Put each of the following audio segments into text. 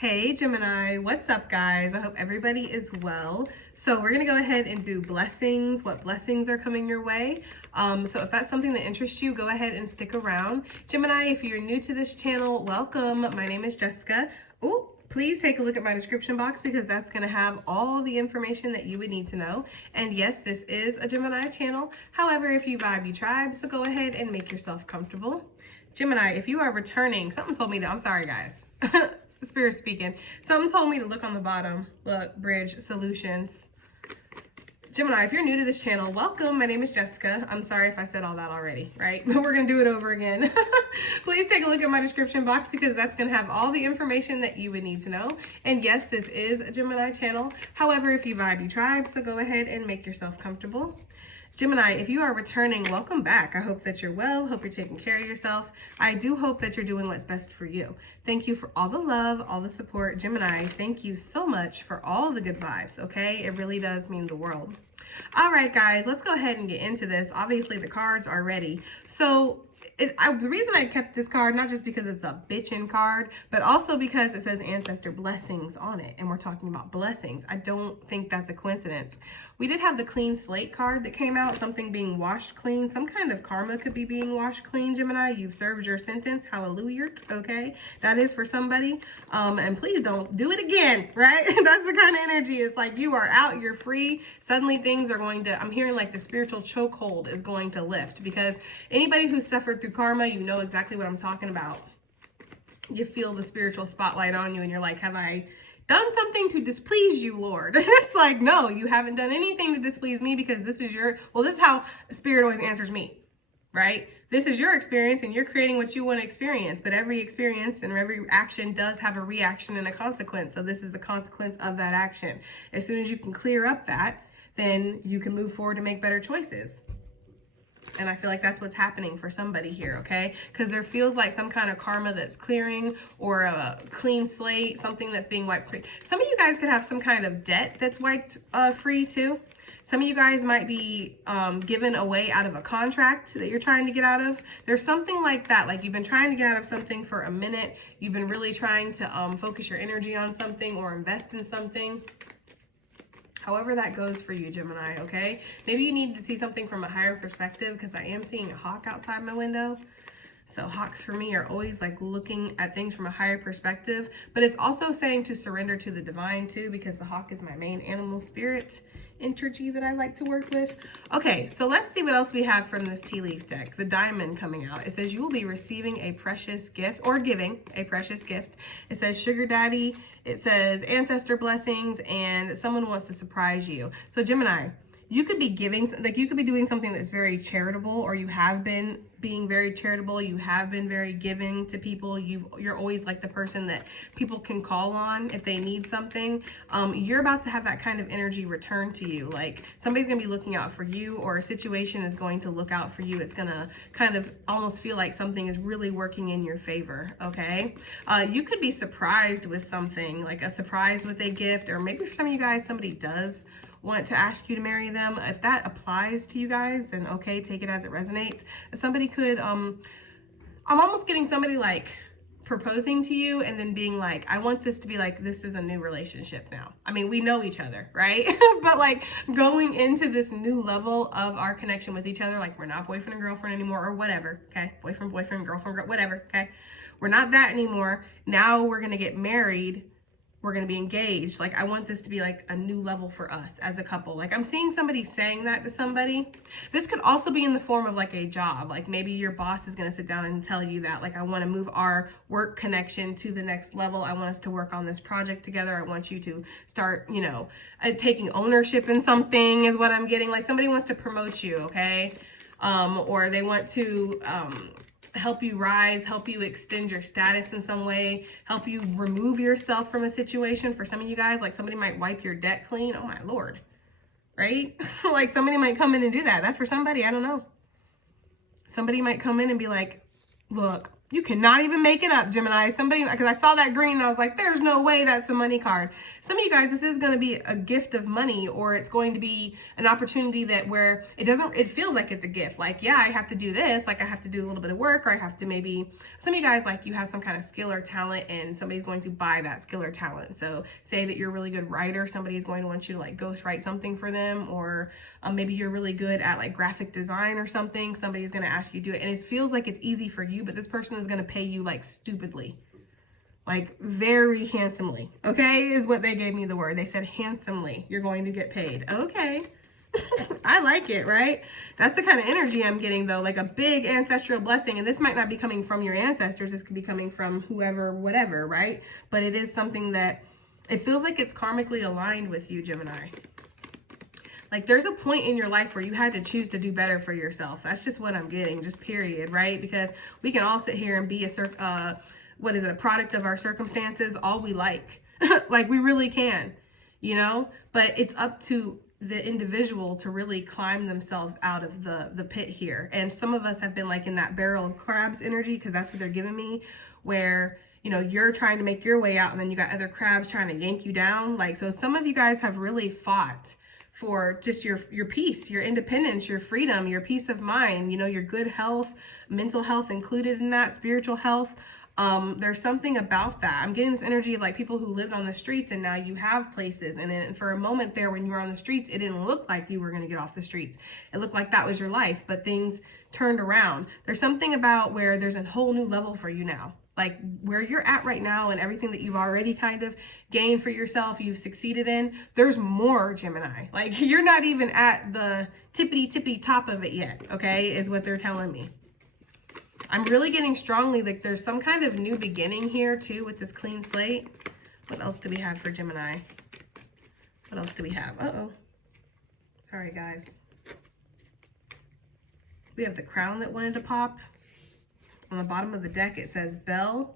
Hey Gemini, what's up guys? I hope everybody is well. So we're gonna go ahead and do blessings, what blessings are coming your way. So if that's something that interests you, go ahead and stick around. Gemini, if you're new to this channel, welcome. My name is Jessica. Oh, please take a look at my description box because that's gonna have all the information that you would need to know. And yes, this is a Gemini channel. However, if you vibe, you tribe, so go ahead and make yourself comfortable. Gemini, if you are returning, something told me to, I'm sorry guys. Spirit speaking. Something told me to look on the bottom. Look, Bridge Solutions. Gemini, if you're new to this channel, welcome. My name is Jessica. I'm sorry if I said all that already, right? But we're going to do it over again. Please take a look at my description box because that's going to have all the information that you would need to know. And yes, this is a Gemini channel. However, if you vibe, you tribe, so go ahead and make yourself comfortable. Gemini, if you are returning, welcome back. I hope that you're well. Hope you're taking care of yourself. I do hope that you're doing what's best for you. Thank you for all the love, all the support. Gemini, thank you so much for all the good vibes, okay? It really does mean the world. All right, guys, let's go ahead and get into this. Obviously, the cards are ready. So the reason I kept this card, not just because it's a bitchin' card, but also because it says Ancestor blessings on it, and we're talking about blessings. I don't think that's a coincidence. We did have the clean slate card that came out, something being washed clean. Some kind of karma could be being washed clean, Gemini. You've served your sentence. Hallelujah. Okay? That is for somebody. And please don't do it again, right? That's the kind of energy. It's like you are out, you're free. Suddenly things are going to, I'm hearing like the spiritual chokehold is going to lift, because anybody who's suffered through karma, you know exactly what I'm talking about. You feel the spiritual spotlight on you and you're like, have I done something to displease you, Lord? And it's like, no, you haven't done anything to displease me, because this is your, well, this is how Spirit always answers me, right? This is your experience and you're creating what you want to experience, but every experience and every action does have a reaction and a consequence. So this is the consequence of that action. As soon as you can clear up that, then you can move forward and make better choices. And I feel like that's what's happening for somebody here, okay? Because there feels like some kind of karma that's clearing, or a clean slate, something that's being wiped free. Some of you guys could have some kind of debt that's wiped free too. Some of you guys might be given away out of a contract that you're trying to get out of. There's something like that. Like you've been trying to get out of something for a minute. You've been really trying to focus your energy on something or invest in something. However that goes for you, Gemini, okay? Maybe you need to see something from a higher perspective, because I am seeing a hawk outside my window. So hawks for me are always like looking at things from a higher perspective. But it's also saying to surrender to the divine too, because the hawk is my main animal spirit energy that I like to work with. Okay, so let's see what else we have from this tea leaf deck. The diamond coming out. It says you will be receiving a precious gift, or giving a precious gift. It says sugar daddy. It says ancestor blessings, and someone wants to surprise you. So Gemini, you could be giving, like you could be doing something that's very charitable, or you have been being very charitable. You have been very giving to people. You're always like the person that people can call on if they need something. You're about to have that kind of energy return to you. Like somebody's gonna be looking out for you, or a situation is going to look out for you. It's gonna kind of almost feel like something is really working in your favor, okay? You could be surprised with something, like a surprise with a gift, or maybe for some of you guys, somebody does want to ask you to marry them. If that applies to you guys, then okay, take it as it resonates. Somebody could, I'm almost getting somebody like proposing to you and then being like, I want this to be like, this is a new relationship now. I mean, we know each other, right? But like going into this new level of our connection with each other, like we're not boyfriend and girlfriend anymore, or whatever, okay? Boyfriend, girlfriend, whatever, okay? We're not that anymore. Now we're gonna get married. We're going to be engaged. Like, I want this to be like a new level for us as a couple. Like, I'm seeing somebody saying that to somebody. This could also be in the form of like a job. Like maybe your boss is going to sit down and tell you that, like, I want to move our work connection to the next level. I want us to work on this project together. I want you to start, you know, taking ownership in something is what I'm getting. Like somebody wants to promote you, okay? Or they want to, help you rise, help you extend your status in some way, help you remove yourself from a situation. For some of you guys, like somebody might wipe your debt clean. Oh my Lord, right? Like somebody might come in and do that. That's for somebody, I don't know. Somebody might come in and be like, look, You cannot even make it up, Gemini. Somebody, because I saw that green and I was like, there's no way that's the money card. Some of you guys, this is going to be a gift of money, or it's going to be an opportunity that where it feels like it's a gift. Like, yeah, I have to do this. Like I have to do a little bit of work, or I have to maybe, some of you guys, like you have some kind of skill or talent and somebody's going to buy that skill or talent. So say that you're a really good writer. Somebody's going to want you to like ghost write something for them, or maybe you're really good at like graphic design or something. Somebody's going to ask you to do it. And it feels like it's easy for you, but this person is going to pay you like stupidly, like very handsomely. Okay, is what they gave me the word. They said handsomely you're going to get paid. Okay. I like it, right? That's the kind of energy I'm getting though, like a big ancestral blessing. And this might not be coming from your ancestors. This could be coming from whoever, whatever, right? But it is something that it feels like it's karmically aligned with you, Gemini. Like there's a point in your life where you had to choose to do better for yourself. That's just what I'm getting, just period, right? Because we can all sit here and be a product of our circumstances all we like. Like we really can, you know? But it's up to the individual to really climb themselves out of the pit here. And some of us have been like in that barrel of crabs energy, because that's what they're giving me, where you know, you're trying to make your way out and then you got other crabs trying to yank you down. Like, so some of you guys have really fought for just your peace, your independence, your freedom, your peace of mind, you know, your good health, mental health included in that, spiritual health. There's something about that. I'm getting this energy of like people who lived on the streets and now you have places. And then for a moment there when you were on the streets, it didn't look like you were going to get off the streets. It looked like that was your life, but things turned around. There's something about where there's a whole new level for you now. Like where you're at right now and everything that you've already kind of gained for yourself, you've succeeded in, there's more, Gemini. Like you're not even at the tippity top of it yet, okay, is what they're telling me. I'm really getting strongly like there's some kind of new beginning here too with this clean slate. What else do we have for Gemini? What else do we have? Uh-oh. Sorry, guys. We have the crown that wanted to pop. On the bottom of the deck, it says bell.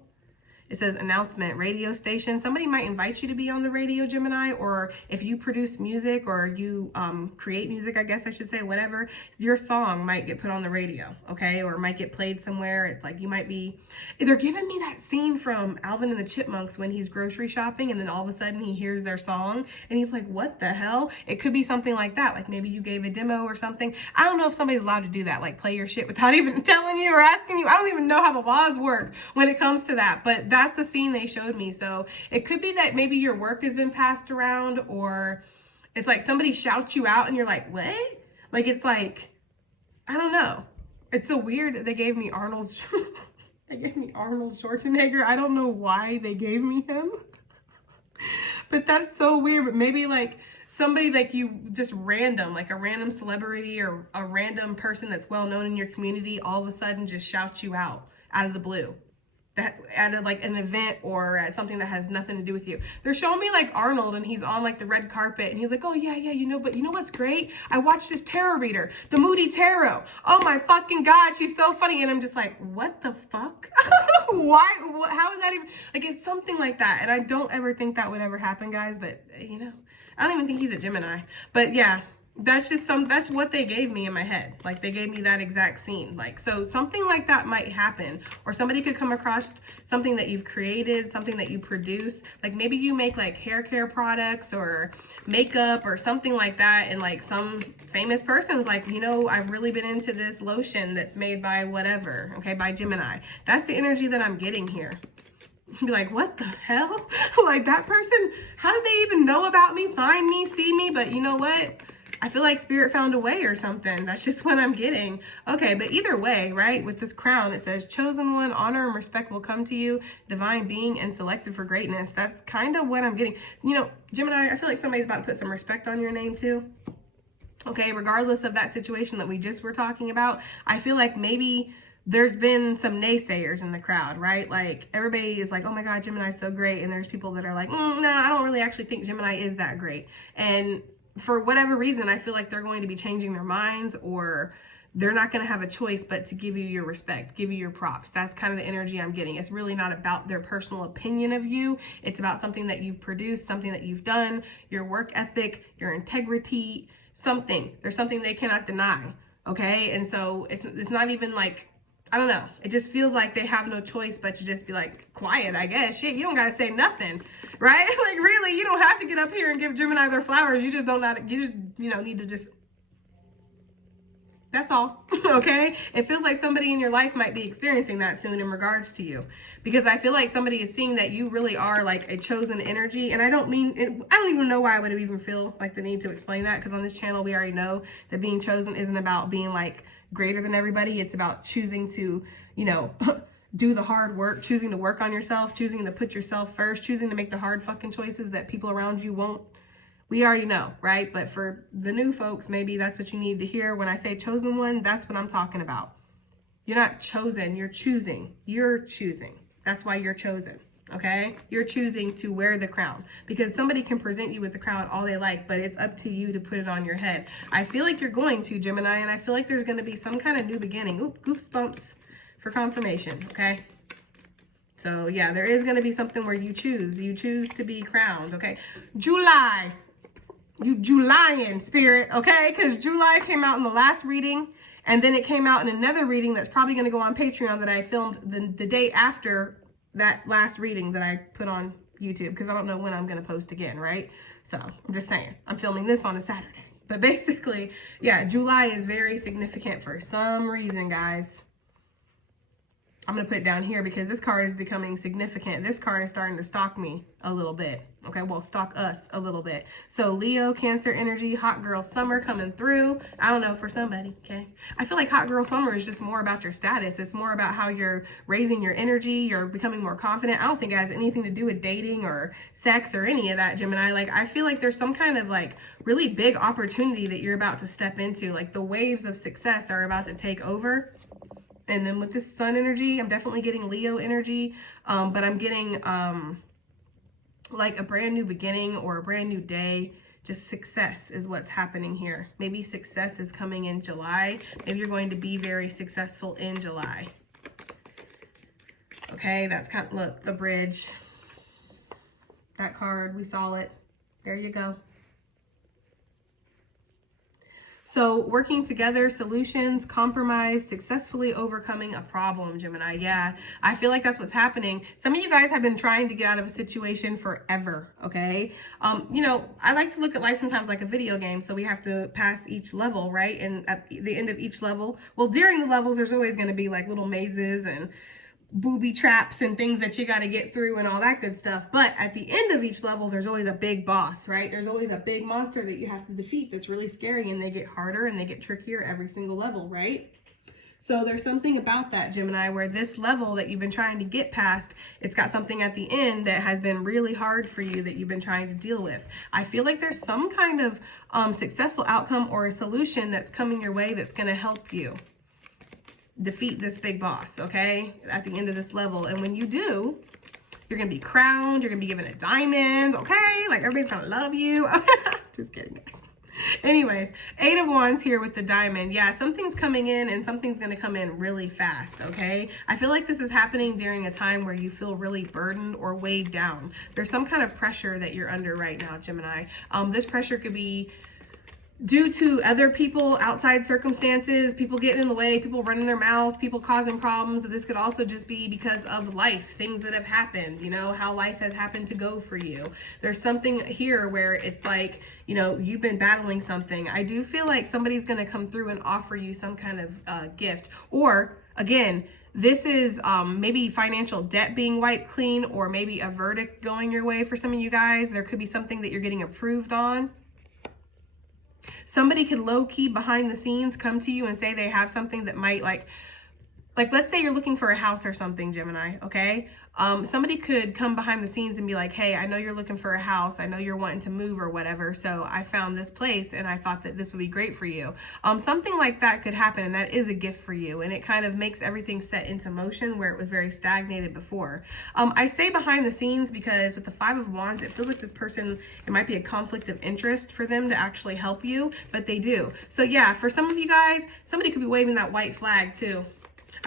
It says announcement, radio station. Somebody might invite you to be on the radio, Gemini, or if you produce music or you create music, I guess I should say, whatever, your song might get put on the radio, okay? Or might get played somewhere. It's like you might be, they're giving me that scene from Alvin and the Chipmunks when he's grocery shopping and then all of a sudden he hears their song and he's like, what the hell? It could be something like that. Like maybe you gave a demo or something. I don't know if somebody's allowed to do that, like play your shit without even telling you or asking you. I don't even know how the laws work when it comes to that, but that's the scene they showed me. So it could be that maybe your work has been passed around, or it's like somebody shouts you out and you're like, what? Like it's like, I don't know. It's so weird that they gave me Arnold Schwarzenegger. I don't know why they gave me him. But that's so weird. But maybe like somebody like you, just random, like a random celebrity or a random person that's well known in your community all of a sudden just shouts you out of the blue. That at like an event or at something that has nothing to do with you. They're showing me like Arnold and he's on like the red carpet and he's like, oh yeah, you know, but you know what's great? I watched this tarot reader, the Moody Tarot. Oh my fucking God, she's so funny. And I'm just like, what the fuck? Why? How is that even? Like it's something like that. And I don't ever think that would ever happen, guys. But you know, I don't even think he's a Gemini. But yeah. That's what they gave me in my head. Like they gave me that exact scene. Like, so something like that might happen, or somebody could come across something that you've created, something that you produce. Like maybe you make like hair care products or makeup or something like that. And like some famous person's like, you know, I've really been into this lotion that's made by whatever, okay, by Gemini. That's the energy that I'm getting here. Be like, what the hell? Like that person, how did they even know about me, find me, see me? But you know what? I feel like spirit found a way or something. That's just what I'm getting. Okay, but either way, right, with this crown, it says chosen one, honor and respect will come to you, divine being and selected for greatness. That's kind of what I'm getting. You know, Gemini, I feel like somebody's about to put some respect on your name too. Okay, regardless of that situation that we just were talking about, I feel like maybe there's been some naysayers in the crowd, right? Like everybody is like, oh my God, Gemini's so great. And there's people that are like, no, I don't really actually think Gemini is that great. And for whatever reason, I feel like they're going to be changing their minds, or they're not going to have a choice but to give you your respect, give you your props. That's kind of the energy I'm getting. It's really not about their personal opinion of you. It's about something that you've produced, something that you've done, your work ethic, your integrity, something. There's something they cannot deny, okay? And so it's not even like, I don't know. It just feels like they have no choice but to just be like quiet, I guess. Shit, you don't gotta say nothing, right? Like really, you don't have to get up here and give Gemini their flowers. You just don't know. You just, you know, need to just. That's all. Okay? It feels like somebody in your life might be experiencing that soon in regards to you, because I feel like somebody is seeing that you really are like a chosen energy. And I don't mean it, I don't even know why I would even feel like the need to explain that, because on this channel we already know that being chosen isn't about being like greater than everybody. It's about choosing to, you know, do the hard work, choosing to work on yourself, choosing to put yourself first, choosing to make the hard fucking choices that people around you won't. We already know, right? But for the new folks, maybe that's what you need to hear. When I say chosen one, that's what I'm talking about. You're not chosen, you're choosing. You're choosing. That's why you're chosen, okay? You're choosing to wear the crown, because somebody can present you with the crown all they like, but it's up to you to put it on your head. I feel like you're going to, Gemini, and I feel like there's going to be some kind of new beginning. Oop, goosebumps for confirmation, okay? So yeah, there is going to be something where you choose to be crowned, okay? July. You Julyan spirit, okay? Because July came out in the last reading, and then it came out in another reading that's probably going to go on Patreon that I filmed the day after that last reading that I put on YouTube, because I don't know when I'm going to post again, right? So I'm just saying, I'm filming this on a Saturday. But basically, yeah, July is very significant for some reason, guys. I'm going to put it down here because this card is becoming significant. This card is starting to stalk me a little bit. Okay, well, stalk us a little bit. So Leo, Cancer energy, hot girl summer coming through. I don't know, for somebody, okay? I feel like hot girl summer is just more about your status. It's more about how you're raising your energy. You're becoming more confident. I don't think it has anything to do with dating or sex or any of that, Gemini. Like, I feel like there's some kind of like really big opportunity that you're about to step into. Like the waves of success are about to take over. And then with this sun energy, I'm definitely getting Leo energy, but I'm getting like a brand new beginning or a brand new day. Just success is what's happening here. Maybe success is coming in July. Maybe you're going to be very successful in July. Okay, that's kind of, look, the bridge. That card, we saw it. There you go. So working together, solutions, compromise, successfully overcoming a problem, Gemini. Yeah, I feel like that's what's happening. Some of you guys have been trying to get out of a situation forever, okay? You know, I like to look at life sometimes like a video game, so we have to pass each level, right? And at the end of each level, well, during the levels, there's always going to be like little mazes and booby traps and things that you got to get through and all that good stuff. But at the end of each level, there's always a big boss, right? There's always a big monster that you have to defeat that's really scary, and they get harder and they get trickier every single level, right? So there's something about that, Gemini, where this level that you've been trying to get past, it's got something at the end that has been really hard for you that you've been trying to deal with. I feel like there's some kind of successful outcome or a solution that's coming your way that's going to help you defeat this big boss, okay, at the end of this level. And when you do, you're gonna be crowned, you're gonna be given a diamond, okay? Like, everybody's gonna love you. Just kidding, guys. Anyways, 8 of Wands here with the diamond. Yeah, something's coming in, and something's gonna come in really fast, okay? I feel like this is happening during a time where you feel really burdened or weighed down. There's some kind of pressure that you're under right now, Gemini. This pressure could be due to other people, outside circumstances, people getting in the way, people running their mouth, people causing problems. This could also just be because of life, things that have happened, you know, how life has happened to go for you. There's something here where it's like, you know, you've been battling something. I do feel like somebody's going to come through and offer you some kind of gift. Or, again, this is maybe financial debt being wiped clean, or maybe a verdict going your way for some of you guys. There could be something that you're getting approved on. Somebody could low-key behind the scenes come to you and say they have something that might like let's say you're looking for a house or something, Gemini, okay? Somebody could come behind the scenes and be like, hey, I know you're looking for a house. I know you're wanting to move or whatever. So I found this place and I thought that this would be great for you. Something like that could happen, and that is a gift for you. And it kind of makes everything set into motion where it was very stagnated before. I say behind the scenes because with the 5 of Wands, it feels like this person, it might be a conflict of interest for them to actually help you, but they do. So yeah, for some of you guys, somebody could be waving that white flag too.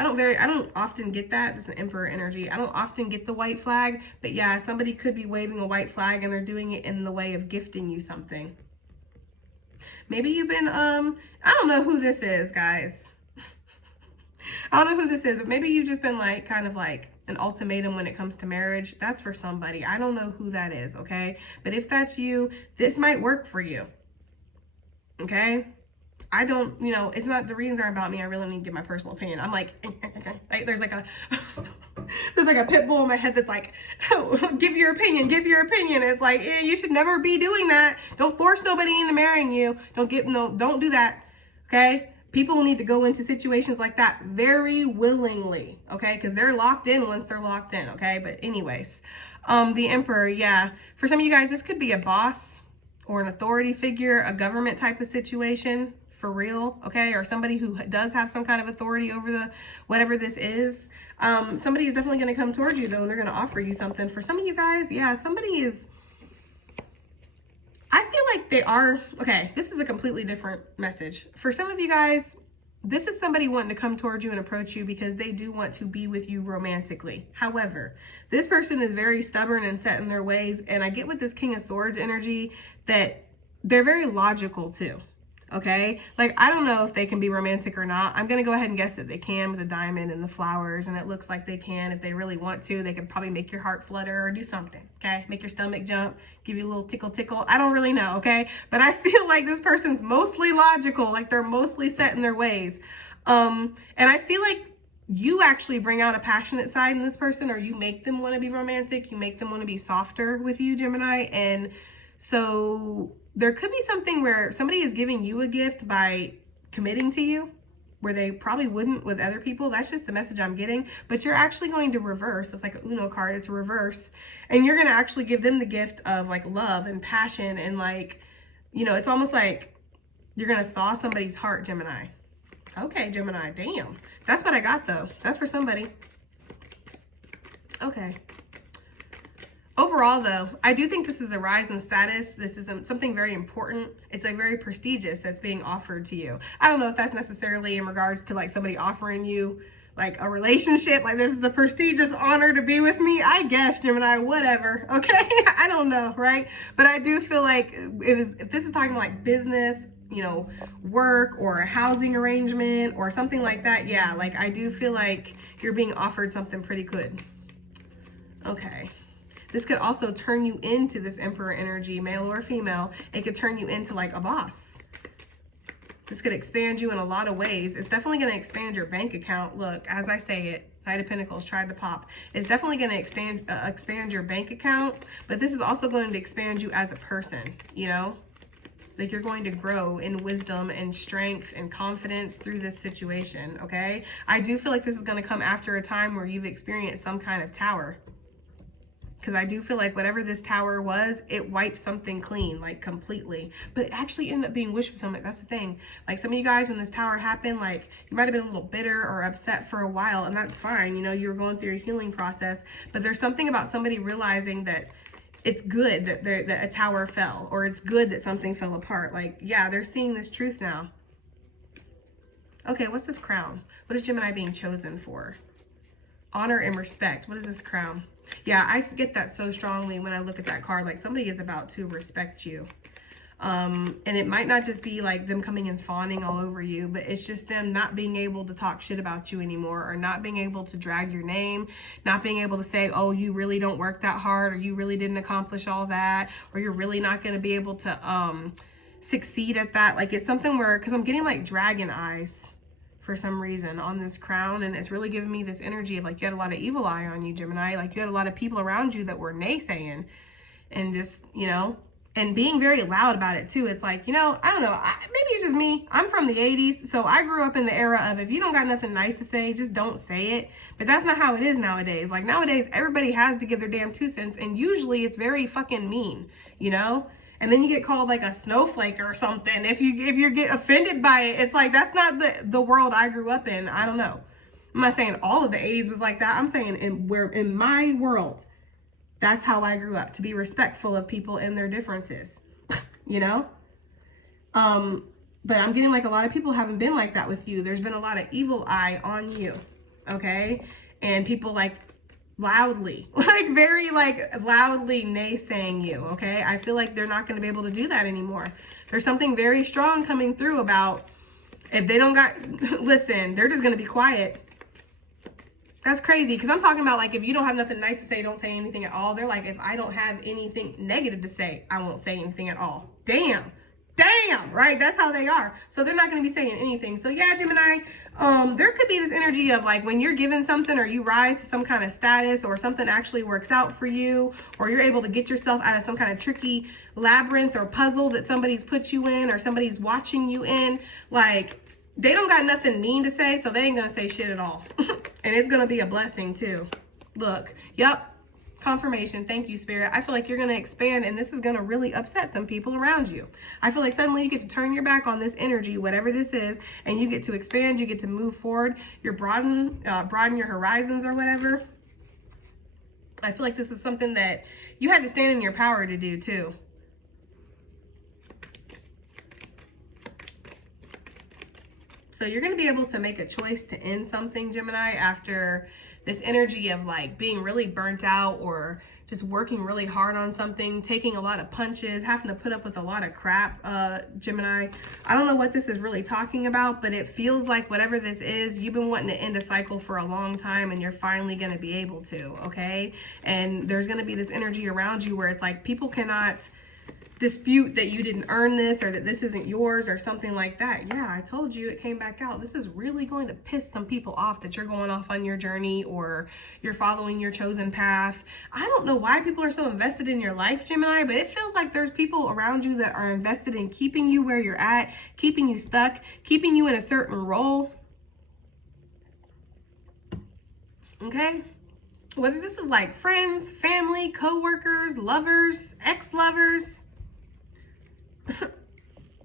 I don't often get that. It's an Emperor energy. I don't often get the white flag, but yeah, somebody could be waving a white flag and they're doing it in the way of gifting you something. Maybe you've been, I don't know who this is, guys. I don't know who this is, but maybe you've just been like kind of like an ultimatum when it comes to marriage. That's for somebody. I don't know who that is, okay? But if that's you, this might work for you, okay? I don't, you know, it's not, the reasons aren't about me. I really need to give my personal opinion. I'm like, there's like a, there's like a pit bull in my head that's like, oh, give your opinion, give your opinion. It's like, yeah, you should never be doing that. Don't force nobody into marrying you. Don't do that, okay? People need to go into situations like that very willingly, okay? Because they're locked in once they're locked in, okay? But anyways, the Emperor, yeah. For some of you guys, this could be a boss or an authority figure, a government type of situation, for real, okay? Or somebody who does have some kind of authority over the whatever this is. Somebody is definitely going to come towards you, though, and they're going to offer you something. For some of you guys, yeah, somebody is... I feel like they are, okay, this is a completely different message. For some of you guys, this is somebody wanting to come towards you and approach you because they do want to be with you romantically. However, this person is very stubborn and set in their ways. And I get with this King of Swords energy that they're very logical too. Okay, like I don't know if they can be romantic or not. I'm gonna go ahead and guess that they can with the diamond and the flowers, and it looks like they can. If they really want to, they can probably make your heart flutter or do something, okay? Make your stomach jump, give you a little tickle. I don't really know, okay? But I feel like this person's mostly logical, like they're mostly set in their ways. And I feel like you actually bring out a passionate side in this person, or you make them want to be romantic, you make them want to be softer with you, Gemini. And so there could be something where somebody is giving you a gift by committing to you, where they probably wouldn't with other people. That's just the message I'm getting. But you're actually going to reverse. It's like a Uno card. It's a reverse. And you're going to actually give them the gift of like love and passion. And like, you know, it's almost like you're going to thaw somebody's heart, Gemini. Okay, Gemini. Damn. That's what I got, though. That's for somebody. Okay. Overall, though, I do think this is a rise in status. This is something very important. It's like very prestigious that's being offered to you. I don't know if that's necessarily in regards to like somebody offering you like a relationship. Like this is a prestigious honor to be with me. I guess, Gemini, whatever. Okay, I don't know, right? But I do feel like if this is talking like business, you know, work or a housing arrangement or something like that, yeah, like I do feel like you're being offered something pretty good. Okay. This could also turn you into this Emperor energy, male or female. It could turn you into like a boss. This could expand you in a lot of ways. It's definitely going to expand your bank account. Look, as I say it, Knight of Pentacles tried to pop. It's definitely going to expand your bank account, but this is also going to expand you as a person, you know? Like you're going to grow in wisdom and strength and confidence through this situation, okay? I do feel like this is going to come after a time where you've experienced some kind of tower. Because I do feel like whatever this tower was, it wiped something clean, like completely. But it actually ended up being wish fulfillment. That's the thing. Like some of you guys, when this tower happened, like you might have been a little bitter or upset for a while, and that's fine. You know, you were going through your healing process. But there's something about somebody realizing that it's good that a tower fell, or it's good that something fell apart. Like, yeah, they're seeing this truth now. Okay, what's this crown? What is Gemini being chosen for? Honor and respect. What is this crown? Yeah, I get that so strongly when I look at that card. Like somebody is about to respect you. And it might not just be like them coming and fawning all over you, but it's just them not being able to talk shit about you anymore, or not being able to drag your name, not being able to say, oh, you really don't work that hard, or you really didn't accomplish all that, or you're really not going to be able to succeed at that. Like it's something where, because I'm getting like dragon eyes for some reason on this crown, and it's really giving me this energy of like you had a lot of evil eye on you, Gemini. Like you had a lot of people around you that were naysaying and just, you know, and being very loud about it too. It's like, you know, I don't know, maybe it's just me. I'm from the 80s, so I grew up in the era of if you don't got nothing nice to say, just don't say it. But that's not how it is nowadays. Like nowadays, everybody has to give their damn 2 cents, and usually it's very fucking mean, you know? And then you get called like a snowflake or something. If you get offended by it, it's like, that's not the world I grew up in. I don't know. I'm not saying all of the 80s was like that. I'm saying in my world, that's how I grew up, to be respectful of people and their differences, you know? But I'm getting like a lot of people haven't been like that with you. There's been a lot of evil eye on you, okay? And people like loudly, like very like loudly naysaying you, okay? I feel like they're not going to be able to do that anymore. There's something very strong coming through about If they don't got, listen, they're just going to be quiet. That's crazy, because I'm talking about, like, if you don't have nothing nice to say, don't say anything at all. They're like, if I don't have anything negative to say, I won't say anything at all. Damn, right? That's how they are. So they're not going to be saying anything. So yeah, Gemini, there could be this energy of, like, when you're given something or you rise to some kind of status or something actually works out for you, or you're able to get yourself out of some kind of tricky labyrinth or puzzle that somebody's put you in or somebody's watching you in, like, they don't got nothing mean to say, so they ain't gonna say shit at all. And it's gonna be a blessing too. Look, yep, confirmation. Thank you, Spirit. I feel like you're gonna expand, and this is gonna really upset some people around you. I feel like suddenly you get to turn your back on this energy, whatever this is, and you get to expand, you get to move forward, you're broaden your horizons or whatever. I feel like this is something that you had to stand in your power to do too. So you're going to be able to make a choice to end something, Gemini, after this energy of, like, being really burnt out or just working really hard on something, taking a lot of punches, having to put up with a lot of crap, Gemini. I don't know what this is really talking about, but it feels like whatever this is, you've been wanting to end a cycle for a long time, and you're finally going to be able to, okay? And there's going to be this energy around you where it's like people cannot dispute that you didn't earn this or that this isn't yours or something like that. Yeah, I told you, it came back out. This is really going to piss some people off, that you're going off on your journey or you're following your chosen path. I don't know why people are so invested in your life, Gemini, but it feels like there's people around you that are invested in keeping you where you're at, keeping you stuck, keeping you in a certain role. Okay? Whether this is like friends, family, co-workers, lovers, ex-lovers,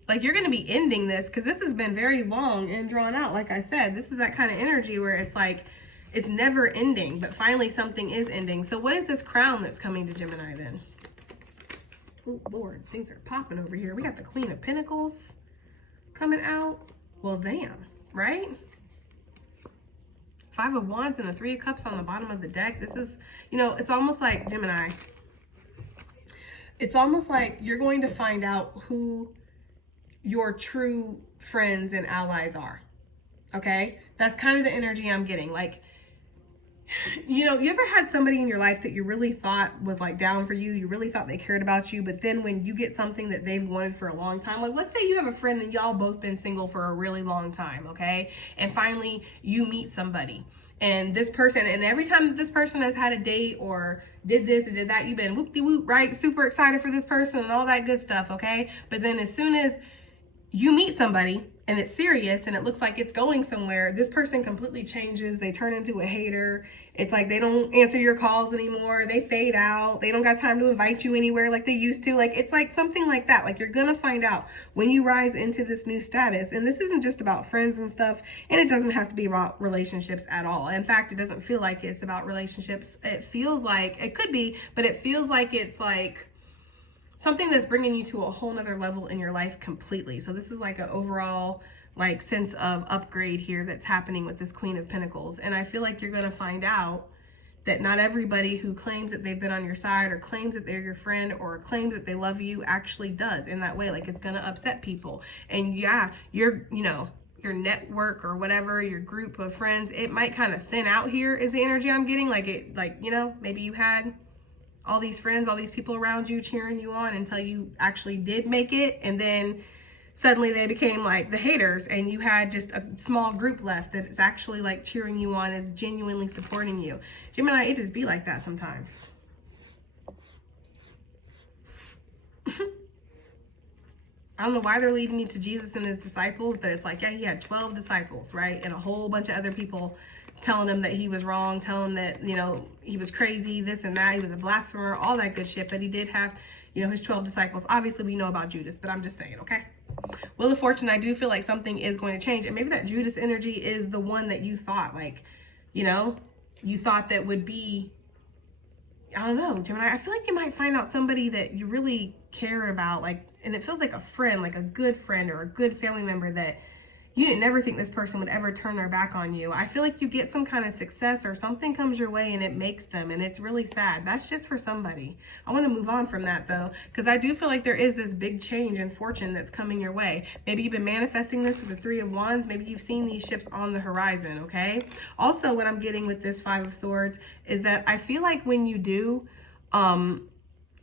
like, you're going to be ending this, because this has been very long and drawn out. Like I said, this is that kind of energy where it's like it's never ending, but finally something is ending. So what is this crown that's coming to Gemini then? Oh Lord, things are popping over here. We got the Queen of Pentacles coming out. Well, damn, right? Five of Wands and the Three of Cups on the bottom of the deck. This is, you know, it's almost like, Gemini, it's almost like you're going to find out who your true friends and allies are. Okay? That's kind of the energy I'm getting. Like, you know, you ever had somebody in your life that you really thought was, like, down for you? You really thought they cared about you, but then when you get something that they've wanted for a long time, like, let's say you have a friend and y'all both been single for a really long time, okay? And finally you meet somebody. And this person, and every time that this person has had a date or did this or did that, you've been whoop-de-whoop, right? Super excited for this person and all that good stuff, okay? But then as soon as you meet somebody and it's serious and it looks like it's going somewhere, this person completely changes. They turn into a hater. It's like they don't answer your calls anymore. They fade out. They don't got time to invite you anywhere like they used to. Like, it's like something like that. Like, you're gonna find out when you rise into this new status. And this isn't just about friends and stuff, and it doesn't have to be about relationships at all. In fact, it doesn't feel like it's about relationships. It feels like it could be, but it feels like it's like something that's bringing you to a whole nother level in your life completely. So this is like an overall, like, sense of upgrade here that's happening with this Queen of Pentacles. And I feel like you're going to find out that not everybody who claims that they've been on your side or claims that they're your friend or claims that they love you actually does in that way. Like, it's going to upset people. And yeah, you're, you know, your network or whatever, your group of friends, it might kind of thin out here is the energy I'm getting. Like, it, like, you know, maybe you had all these friends, all these people around you cheering you on until you actually did make it. And then suddenly they became like the haters, and you had just a small group left that is actually like cheering you on, is genuinely supporting you. Gemini, it just be like that sometimes. I don't know why they're leading you to Jesus and his disciples, but it's like, yeah, he had 12 disciples, right? And a whole bunch of other people telling him that he was wrong, telling him that, you know, he was crazy, this and that, he was a blasphemer, all that good shit. But he did have, you know, his 12 disciples. Obviously, we know about Judas, but I'm just saying, okay? Wheel of Fortune, I do feel like something is going to change. And maybe that Judas energy is the one that you thought, like, you know, you thought that would be, I don't know, Gemini, I feel like you might find out somebody that you really care about, like, and it feels like a friend, like a good friend or a good family member that you didn't never think this person would ever turn their back on you. I feel like you get some kind of success or something comes your way and it makes them, and it's really sad. That's just for somebody. I want to move on from that though, because I do feel like there is this big change in fortune that's coming your way. Maybe you've been manifesting this with the Three of Wands. Maybe you've seen these ships on the horizon, okay? Also, what I'm getting with this Five of Swords is that I feel like when you do,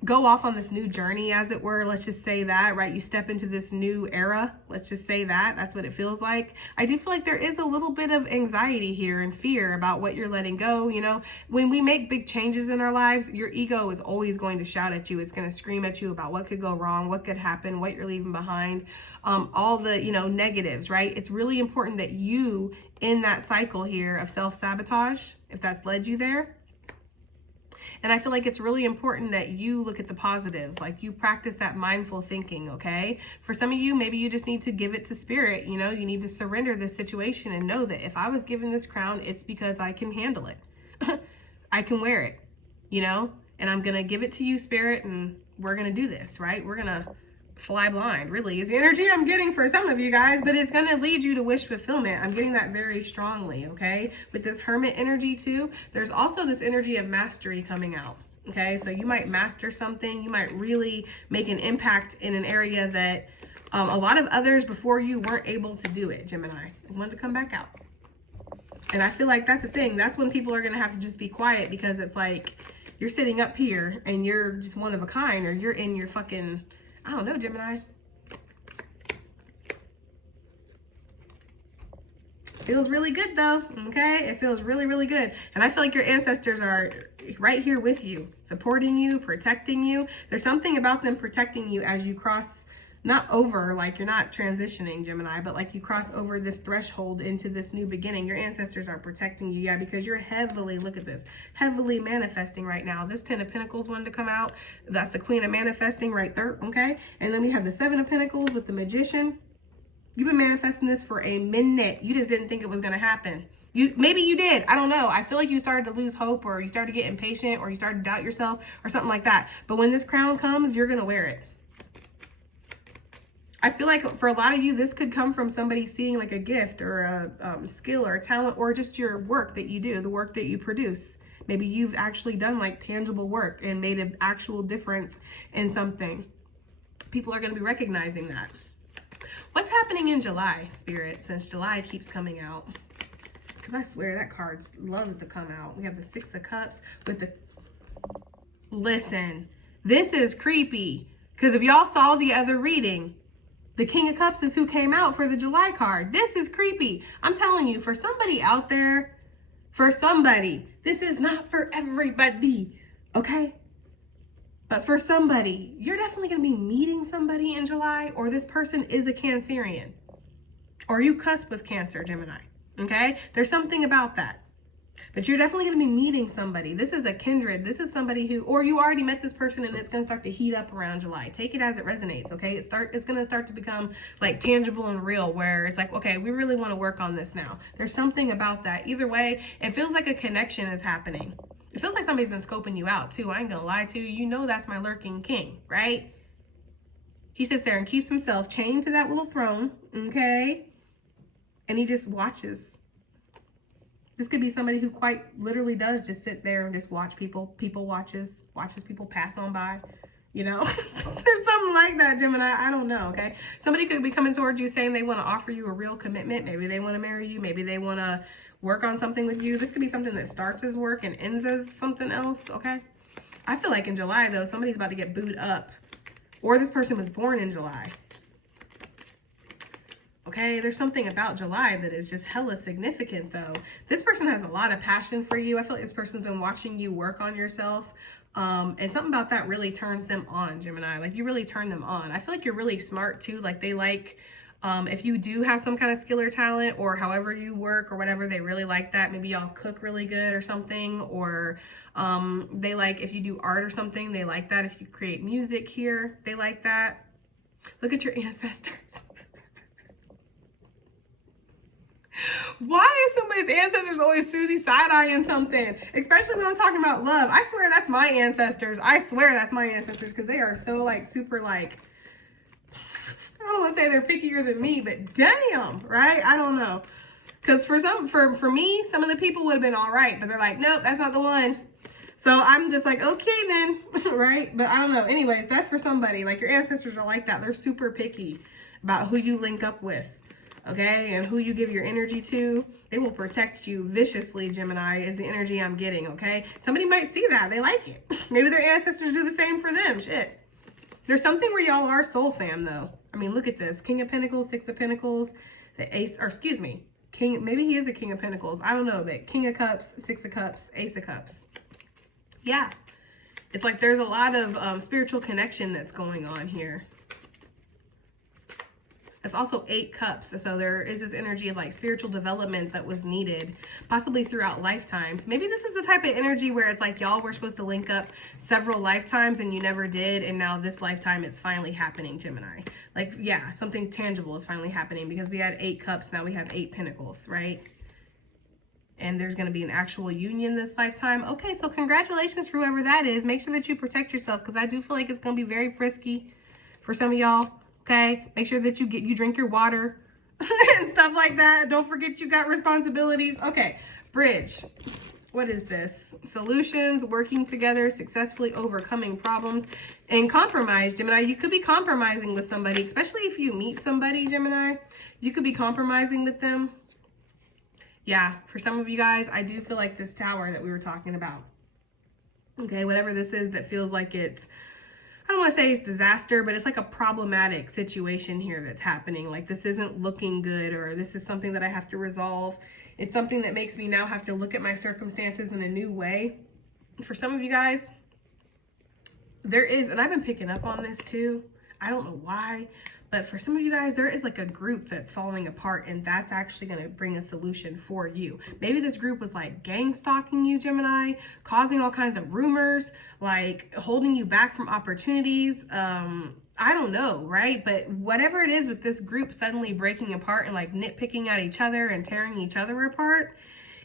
go off on this new journey, as it were, let's just say that, right? You step into this new era, let's just say that, that's what it feels like. I do feel like there is a little bit of anxiety here and fear about what you're letting go. You know, when we make big changes in our lives, your ego is always going to shout at you. It's going to scream at you about what could go wrong, what could happen, what you're leaving behind, all the, you know, negatives, right? It's really important that you, in that cycle here of self-sabotage, if that's led you there, and I feel like it's really important that you look at the positives, like you practice that mindful thinking, okay? For some of you, maybe you just need to give it to spirit, you know, you need to surrender this situation and know that if I was given this crown, it's because I can handle it. I can wear it, you know, and I'm going to give it to you, spirit, and we're going to do this, right? We're going to fly blind, really, is the energy I'm getting for some of you guys, but it's going to lead you to wish fulfillment. I'm getting that very strongly, okay? With this Hermit energy too, there's also this energy of mastery coming out, okay? So you might master something, you might really make an impact in an area that a lot of others before you weren't able to do it, Gemini. I wanted to come back out. And I feel like that's the thing. That's when people are going to have to just be quiet, because it's like you're sitting up here and you're just one of a kind, or you're in your fucking, I don't know, Gemini. Feels really good though, okay? It feels really, really good. And I feel like your ancestors are right here with you, supporting you, protecting you. There's something about them protecting you as you cross, not over, like you're not transitioning, Gemini, but like you cross over this threshold into this new beginning. Your ancestors are protecting you, yeah, because you're heavily, look at this, heavily manifesting right now. This 10 of Pentacles wanted to come out. That's the Queen of Manifesting right there, okay? And then we have the 7 of Pentacles with the Magician. You've been manifesting this for a minute. You just didn't think it was going to happen. Maybe you did. I don't know. I feel like you started to lose hope, or you started to get impatient, or you started to doubt yourself or something like that. But when this crown comes, you're going to wear it. I feel like for a lot of you, this could come from somebody seeing like a gift or a skill or a talent, or just your work that you do, the work that you produce. Maybe you've actually done like tangible work and made an actual difference in something. People are going to be recognizing that. What's happening in July, Spirit, since July keeps coming out? Because I swear that card loves to come out. We have the 6 of Cups with the... Listen, this is creepy. Because if y'all saw the other reading, the King of Cups is who came out for the July card. This is creepy. I'm telling you, for somebody out there, for somebody, this is not for everybody, okay? But for somebody, you're definitely going to be meeting somebody in July, or this person is a Cancerian, or you cusp with Cancer, Gemini, okay? There's something about that. But you're definitely going to be meeting somebody. This is a kindred. This is somebody who, or you already met this person and it's going to start to heat up around July. Take it as it resonates, okay? It's going to start to become like tangible and real, where it's like, okay, we really want to work on this now. There's something about that. Either way, it feels like a connection is happening. It feels like somebody's been scoping you out too. I ain't going to lie to you. You know that's my lurking king, right? He sits there and keeps himself chained to that little throne, okay? And he just watches. This could be somebody who quite literally does just sit there and just watch people. Watches people pass on by, you know? There's something like that, Gemini. I don't know, okay? Somebody could be coming towards you saying they want to offer you a real commitment. Maybe they want to marry you. Maybe they want to work on something with you. This could be something that starts as work and ends as something else, okay? I feel like in July, though, somebody's about to get booed up. Or this person was born in July. Okay, there's something about July that is just hella significant, though. This person has a lot of passion for you. I feel like this person's been watching you work on yourself. And something about that really turns them on, Gemini. Like, you really turn them on. I feel like you're really smart, too. Like, they like, if you do have some kind of skill or talent, or however you work or whatever, they really like that. Maybe y'all cook really good or something. Or they like, if you do art or something, they like that. If you create music here, they like that. Look at your ancestors. Why is somebody's ancestors always Susie side-eyeing something? Especially when I'm talking about love. I swear that's my ancestors. I swear that's my ancestors, because they are so like super like I don't want to say they're pickier than me, but damn, right? I don't know. Because for me, some of the people would have been all right, but they're like, nope, that's not the one. So I'm just like, okay then, right? But I don't know. Anyways, that's for somebody. Like your ancestors are like that. They're super picky about who you link up with, okay? And who you give your energy to. They will protect you viciously, Gemini, is the energy I'm getting, okay? Somebody might see that. They like it. Maybe their ancestors do the same for them. Shit. There's something where y'all are soul fam, though. I mean, look at this. King of Pentacles, Six of Pentacles, the Ace, or excuse me, King, maybe he is a King of Pentacles. I don't know, but King of Cups, Six of Cups, Ace of Cups. Yeah. It's like there's a lot of spiritual connection that's going on here. It's also 8 cups. So there is this energy of like spiritual development that was needed, possibly throughout lifetimes. Maybe this is the type of energy where it's like y'all were supposed to link up several lifetimes and you never did. And now this lifetime it's finally happening, Gemini. Like, yeah, something tangible is finally happening because we had 8 cups. Now we have 8 pentacles, right? And there's going to be an actual union this lifetime. Okay, so congratulations for whoever that is. Make sure that you protect yourself because I do feel like it's going to be very frisky for some of y'all. Okay, make sure that you drink your water and stuff like that. Don't forget you got responsibilities. Okay, bridge. What is this? Solutions, working together, successfully overcoming problems, and compromise, Gemini. You could be compromising with somebody, especially if you meet somebody, Gemini. You could be compromising with them. Yeah, for some of you guys, I do feel like this tower that we were talking about. Okay, whatever this is that feels like it's, I don't want to say it's disaster, but it's like a problematic situation here that's happening. Like this isn't looking good, or this is something that I have to resolve. It's something that makes me now have to look at my circumstances in a new way. For some of you guys, there is, and I've been picking up on this too. I don't know why, but for some of you guys, there is like a group that's falling apart, and that's actually going to bring a solution for you. Maybe this group was like gang stalking you, Gemini, causing all kinds of rumors, like holding you back from opportunities. I don't know, right? But whatever it is with this group suddenly breaking apart and like nitpicking at each other and tearing each other apart,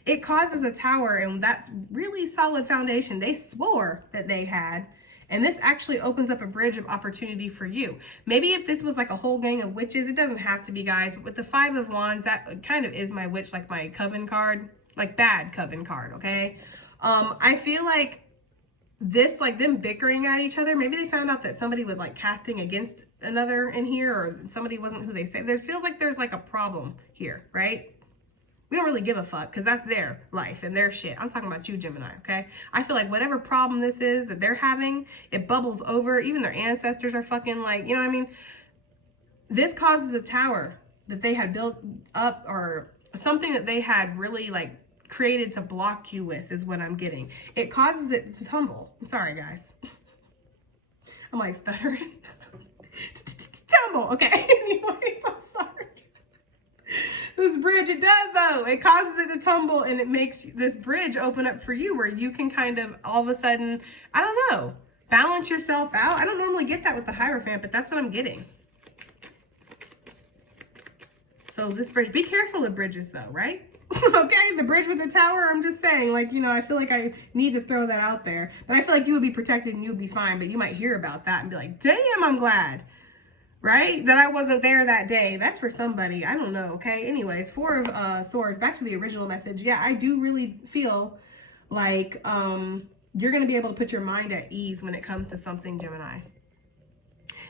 it causes a tower, and that's really solid foundation they swore that they had. And this actually opens up a bridge of opportunity for you. Maybe if this was like a whole gang of witches, it doesn't have to be, guys. But with the 5 of Wands, that kind of is my witch, like my coven card, like bad coven card, okay? I feel like this, like them bickering at each other, maybe they found out that somebody was like casting against another in here, or somebody wasn't who they say. There feels like there's like a problem here, right? We don't really give a fuck because that's their life and their shit. I'm talking about you, Gemini, okay? I feel like whatever problem this is that they're having, it bubbles over. Even their ancestors are fucking like, you know what I mean? This causes a tower that they had built up, or something that they had really like created to block you with is what I'm getting. It causes it to tumble. I'm sorry, guys. I'm like stuttering. Tumble, okay. Anyways, I'm sorry. This bridge, it does though. It causes it to tumble, and it makes this bridge open up for you where you can kind of all of a sudden, I don't know, balance yourself out. I don't normally get that with the Hierophant, but that's what I'm getting. So this bridge, be careful of bridges though, right? Okay, the bridge with the tower, I'm just saying, like, you know, I feel like I need to throw that out there. But I feel like you would be protected and you would be fine, but you might hear about that and be like, damn, I'm glad. Right? That I wasn't there that day. That's for somebody. I don't know. Okay. Anyways, 4 of Swords. Back to the original message. Yeah, I do really feel like you're going to be able to put your mind at ease when it comes to something, Gemini.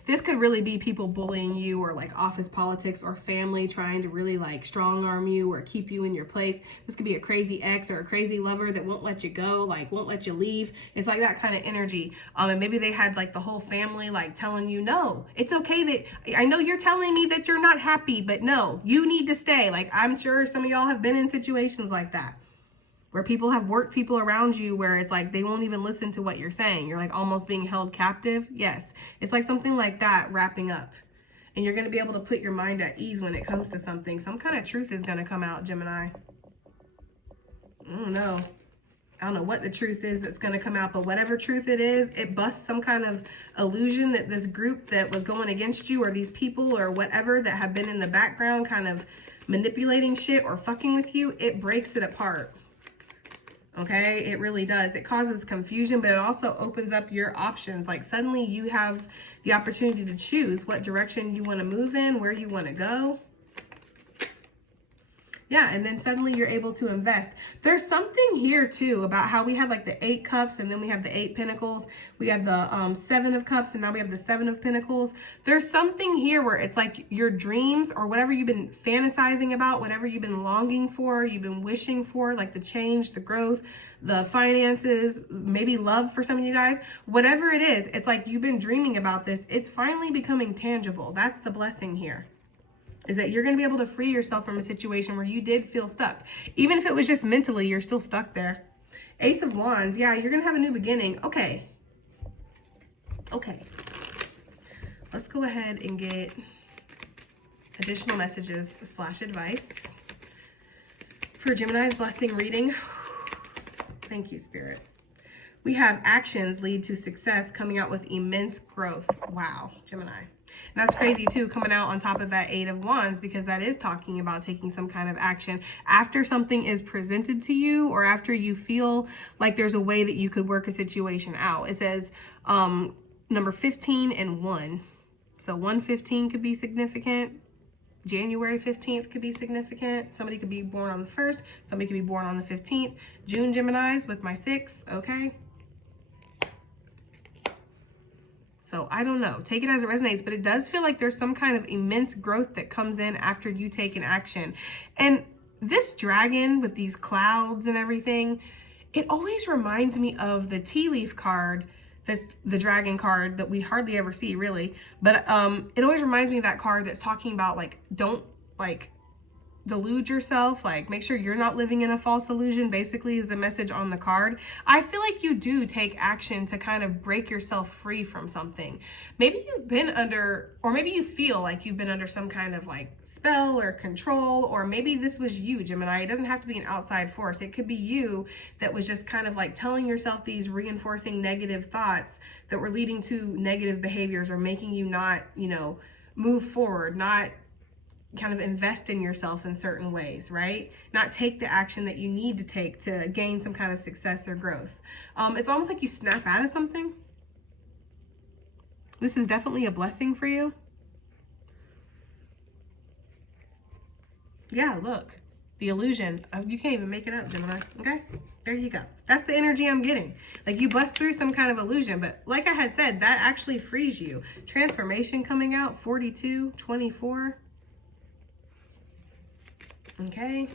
This could really be people bullying you, or like office politics, or family trying to really like strong arm you or keep you in your place. This could be a crazy ex or a crazy lover that won't let you go, like won't let you leave. It's like that kind of energy. And maybe they had like the whole family like telling you, no, it's okay that I know you're telling me that you're not happy, but no, you need to stay. Like I'm sure some of y'all have been in situations like that, where people have worked people around you where it's like they won't even listen to what you're saying. You're like almost being held captive. Yes, it's like something like that wrapping up. And you're going to be able to put your mind at ease when it comes to something. Some kind of truth is going to come out, Gemini. I don't know. I don't know what the truth is that's going to come out, but whatever truth it is, it busts some kind of illusion that this group that was going against you, or these people or whatever that have been in the background kind of manipulating shit or fucking with you, it breaks it apart. Okay, it really does. It causes confusion, but it also opens up your options. Like suddenly you have the opportunity to choose what direction you want to move in, where you want to go. Yeah, and then suddenly you're able to invest. There's something here too about how we have like the 8 cups and then we have the 8 pentacles. We have the 7 of cups and now we have the 7 of pentacles. There's something here where it's like your dreams or whatever you've been fantasizing about, whatever you've been longing for, you've been wishing for, like the change, the growth, the finances, maybe love for some of you guys, whatever it is, it's like you've been dreaming about this. It's finally becoming tangible. That's the blessing here. Is that you're going to be able to free yourself from a situation where you did feel stuck. Even if it was just mentally, you're still stuck there. Ace of Wands. Yeah, you're going to have a new beginning. Okay. Okay. Let's go ahead and get additional messages / advice for Gemini's blessing reading. Thank you, Spirit. We have actions lead to success, coming out with immense growth. Wow, Gemini. And that's crazy too, coming out on top of that 8 of Wands, because that is talking about taking some kind of action after something is presented to you or after you feel like there's a way that you could work a situation out. It says number 15 and 1. So 115 could be significant. January 15th could be significant. Somebody could be born on the 1st. Somebody could be born on the 15th. June Geminis with my 6, okay? So I don't know, take it as it resonates, but it does feel like there's some kind of immense growth that comes in after you take an action. And this dragon with these clouds and everything, it always reminds me of the tea leaf card. That's the dragon card that we hardly ever see, really. But it always reminds me of that card that's talking about like, don't like delude yourself, like make sure you're not living in a false illusion, basically is the message on the card. I feel like you do take action to kind of break yourself free from something. Maybe you've been under, or maybe you feel like you've been under some kind of like spell or control, or maybe this was you, Gemini. It doesn't have to be an outside force. It could be you that was just kind of like telling yourself these reinforcing negative thoughts that were leading to negative behaviors or making you not, you know, move forward, not kind of invest in yourself in certain ways, right? Not take the action that you need to take to gain some kind of success or growth. It's almost like you snap out of something. This is definitely a blessing for you. Yeah, look, the illusion. You can't even make it up, Gemini, okay? There you go. That's the energy I'm getting. Like you bust through some kind of illusion, but like I had said, that actually frees you. Transformation coming out, 42, 24. Okay,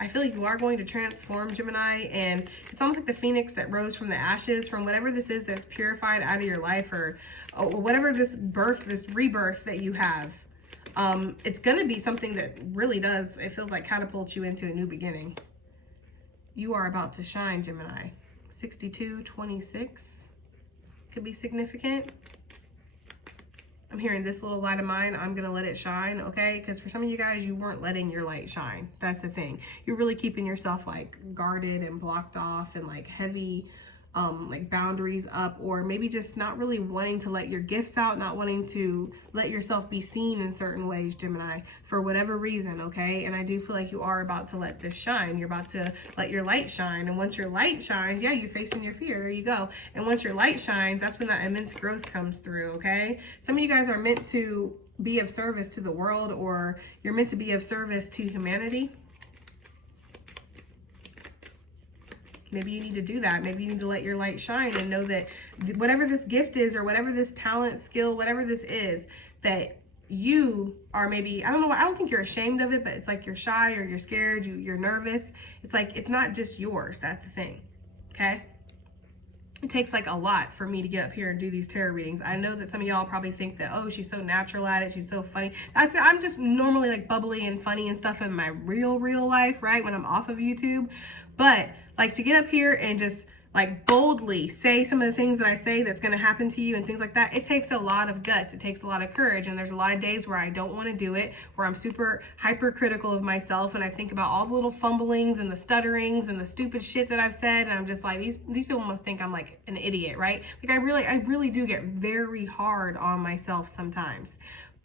I feel like you are going to transform, Gemini, and it's almost like the phoenix that rose from the ashes, from whatever this is that's purified out of your life, or whatever this birth, this rebirth that you have. It's going to be something that really does, it feels like, catapult you into a new beginning. You are about to shine, Gemini. 62, 26 could be significant. I'm hearing this little light of mine, I'm going to let it shine, okay? Because for some of you guys, you weren't letting your light shine. That's the thing. You're really keeping yourself like guarded and blocked off and like heavy, like boundaries up, or maybe just not really wanting to let your gifts out, not wanting to let yourself be seen in certain ways, Gemini, for whatever reason, okay? And I do feel like you are about to let this shine. You're about to let your light shine. And once your light shines, yeah, you're facing your fear. There you go. And once your light shines, that's when that immense growth comes through, okay? Some of you guys are meant to be of service to the world, or you're meant to be of service to humanity. Maybe you need to do that. Maybe you need to let your light shine and know that whatever this gift is, or whatever this talent, skill, whatever this is, that you are maybe, I don't know, I don't think you're ashamed of it, but it's like you're shy or you're scared, you're nervous. It's like, it's not just yours. That's the thing. Okay. It takes like a lot for me to get up here and do these tarot readings. I know that some of y'all probably think that, oh, she's so natural at it, she's so funny. I'm just normally like bubbly and funny and stuff in my real life, right? When I'm off of YouTube. But like to get up here and just like boldly say some of the things that I say that's going to happen to you and things like that, it takes a lot of guts. It takes a lot of courage. And there's a lot of days where I don't want to do it, where I'm super hypercritical of myself. And I think about all the little fumblings and the stutterings and the stupid shit that I've said. And I'm just like, these people must think I'm like an idiot, right? Like I really do get very hard on myself sometimes.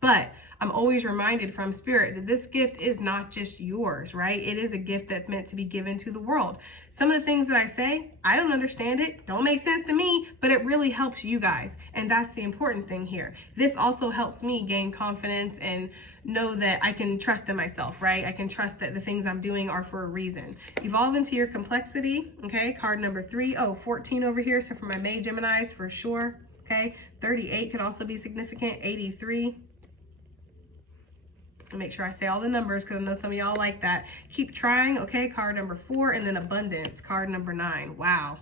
But I'm always reminded from Spirit that this gift is not just yours, right? It is a gift that's meant to be given to the world. Some of the things that I say, I don't understand it, don't make sense to me, but it really helps you guys. And that's the important thing here. This also helps me gain confidence and know that I can trust in myself, right? I can trust that the things I'm doing are for a reason. Evolve into your complexity, okay? Card number 3. Oh, 14 over here. So for my May Geminis, for sure, okay? 38 could also be significant. 83. Make sure I say all the numbers because I know some of y'all like that. Keep trying, okay? Card number 4, and then abundance, card number 9. Wow,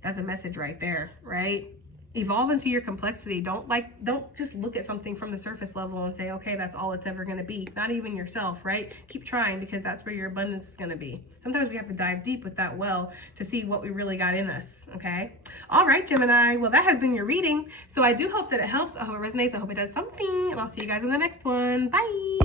that's a message right there, right? Evolve into your complexity. Don't just look at something from the surface level and say, okay, that's all it's ever going to be. Not even yourself, right? Keep trying, because that's where your abundance is going to be. Sometimes we have to dive deep with that well to see what we really got in us, okay? All right, Gemini. Well, that has been your reading. So I do hope that it helps. I hope it resonates. I hope it does something. And I'll see you guys in the next one. Bye.